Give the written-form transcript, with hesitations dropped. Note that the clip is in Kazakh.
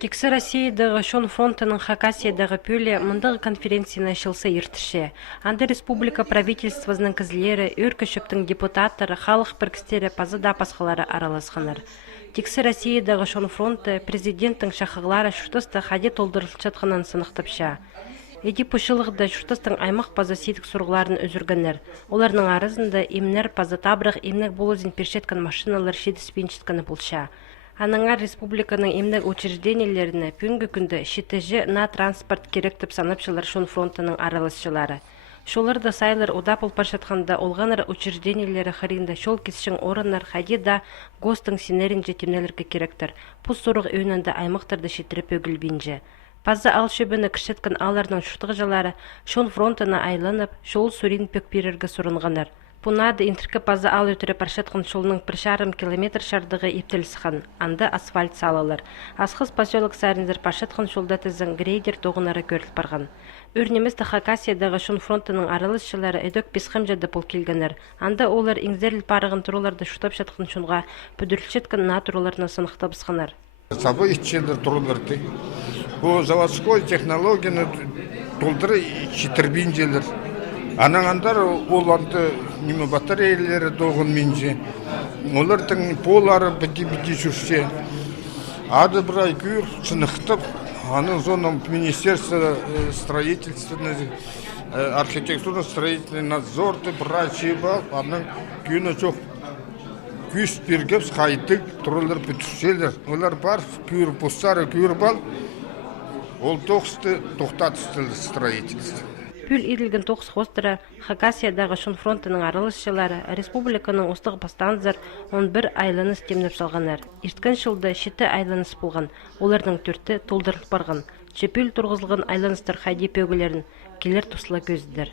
Кексе Россиядағы шон фронтының Хакасиядағы пөлі мұндағы конференцияны ашылса ертіші. Анды республика правительствозының кізлері, өркішіптің депутаттары, халық біркістері пазыда пасқалары араласқанар. Кексе Россиядағы шон фронты президенттің шақығылары шүртісті хаде толдырылчатқанан сынықтыпша. Эди пұшылығында шүртістің аймақ паза сетік сұрғыларын өзіргенер. Оларның арызында емнер паза табырық емнер болызын першеткан машиналар шедіспеншітканы болша. Анаңа республиканың емнік учреждениелеріне пүнгі күнді шетежі на транспорт керектіп санапшылар шон фронтының араласшылары. Шоларды сайлар удап ұлпаршатқанда олғаныр учреждениелері харинда шол кесшің орынлар хади да гостың сенерін жетемнелерге керектір. Пұс сұрық өйнінді аймақтарды шетіріп өгілбейінже. Пазы ал шөбіні кішеткін аларының шұртығы жалары шон фронтына айланып, шол сурин пөк берерге сұрынғанар. Пунады интеркі пазы ал өтірі паршатқын шолының 1,5 километр шардығы ептелісіған, анда асфальт салалар. Асқыз поселок сарынзір паршатқын шолда тізін грейдер тоғынары көріліп барған. Өрнемізді Хакасиядағы шон фронтының аралысшылары өдік бесқамжады пол келгенер. Анда олар еңзеріл парығын тұруларды шутап жатқын шонға бүдірілшеткін натураларына сынықта бысқанар. Сабы итчелер тұруларды. Бұл заводской технологияны толдыры читірбейінжелер. Анаңандар оларды неме батареялары доғын менже. Олардың полары біді жүрсе. Ады бірай күйір сынықтып, аның зоном министерство строительственный, архитектурно строительный надзорды бірай чебал, аның күйіні жоқ күйіс бергеп қайтық тұрылыр бүтішелер. Олар бар күйір бұстары күйір бал, ол тоқтатысты строительство. Пүл еділген тоқс хостыра Хакасиядағы шон фронтының аралысшылары республиканың ұстығы пастанзар 11 айланыс темнеп салғанар. Ерткін жылда 7 айланыс болған, олардың 4-ті толдырылып барған. Чепүл тұрғызылған айланыстар хайдеп өгілерін келер тұсыла көздер.